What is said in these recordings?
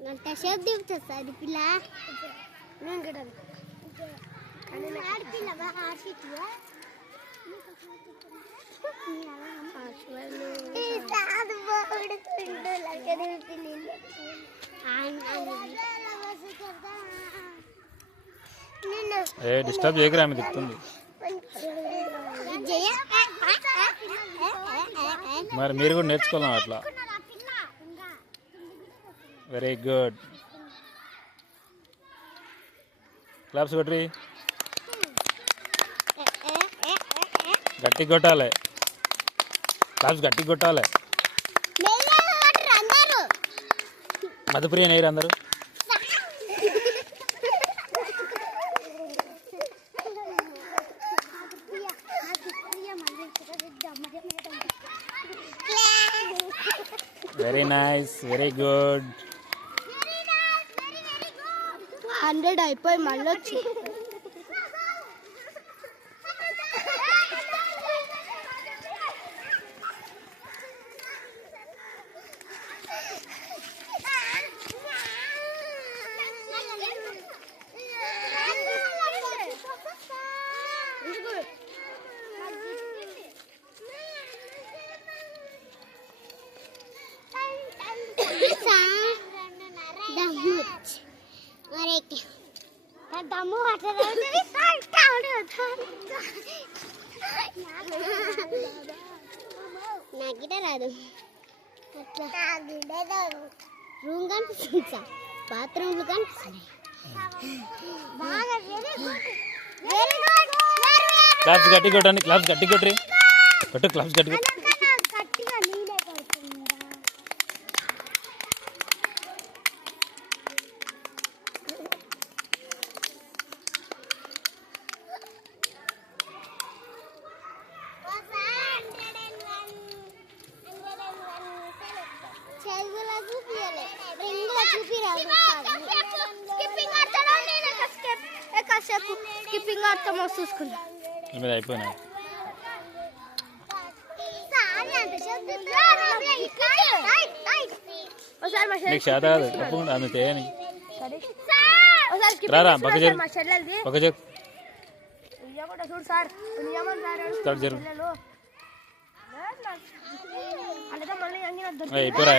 గంట సేపు దిగుతుంది పిల్ల డిస్టర్బ్ చేయకరా ఆమె తిప్పుతుంది మరి మీరు కూడా నేర్చుకోవాలి అట్లా వెరీ గుడ్ క్లాప్స్ కొట్టి గట్టి కొట్టాలి క్లాప్స్ గట్టి కొట్టాలి మధుప్రియ నేరు అందరూ వెరీ నైస్ వెరీ గుడ్ 100 అయిపోయి మళ్ళీ వచ్చి నాకిట రాదు రూమ్ కనిపిస్తుంది సార్ బాత్రూమ్లు కనిపిస్తుంది క్లాప్స్ గట్టి కొట్టండి క్లాప్స్ గట్టి కొట్టి కొట్టు క్లాప్స్ గట్టి కొట్టు స్కిప్పింగ్ ఆడతాం చూసుకుంటా అయిపోయినా నీకు చేత కాదు తప్పకుండా ఆమె చేయని రారా పక్క జరుగు అయిపోరా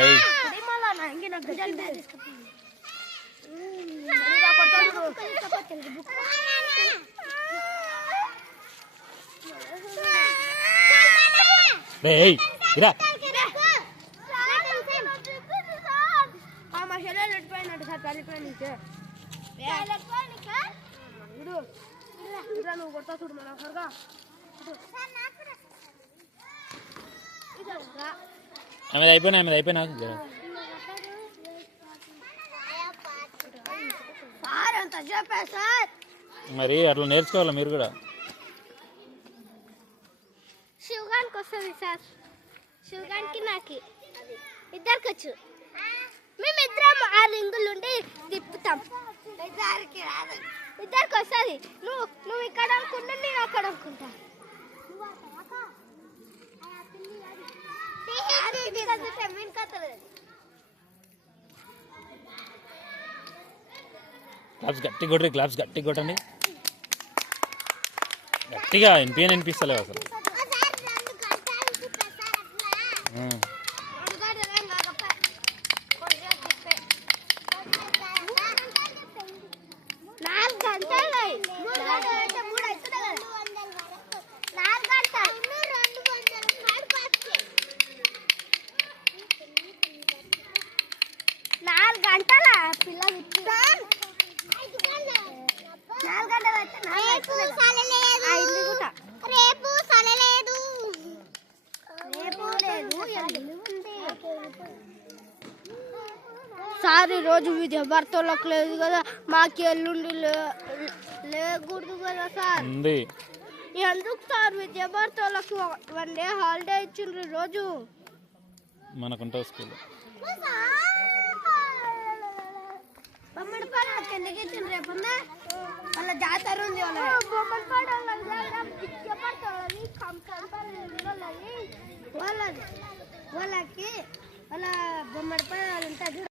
ఇరా నువ్వు కొడతా చూడు మన ఆమెది అయిపోయినా మరి అట్లా నేర్చుకోవాలి మీరు కూడా శివగానికి వస్తుంది సార్ శివగానికి నాకు ఇద్దరికి వచ్చు మేమిద్దరం ఆ రింగులు ఉండి తిప్పుతాం ఇద్దరికి వస్తుంది నువ్వు ఇక్కడ అనుకుంటా నేను అక్కడ అనుకుంటా క్లాప్స్ గట్టి కొట్టండి క్లాప్స్ గట్టి కొట్టండి గట్టిగా వినిపిస్తలేవు అసలు సార్ ఈరోజు విద్య భర్తలకు లేదు కదా మాకు ఎల్లుండి లేకూడదు కదా సార్. ఎందుకు సార్ విద్యాభారతి వాళ్ళకి 1 డే హాలిడే ఇచ్చిండ్రు రోజు మనకుంటావు స్కూల్ బొమ్మడిపాడు ఎందుకు ఇచ్చిండ్రు రేపు వాళ్ళ జాతర ఉంది బొమ్మడిపాడు వాళ్ళకి వాళ్ళ బొమ్మడిపాడు వాళ్ళు ఉంటారు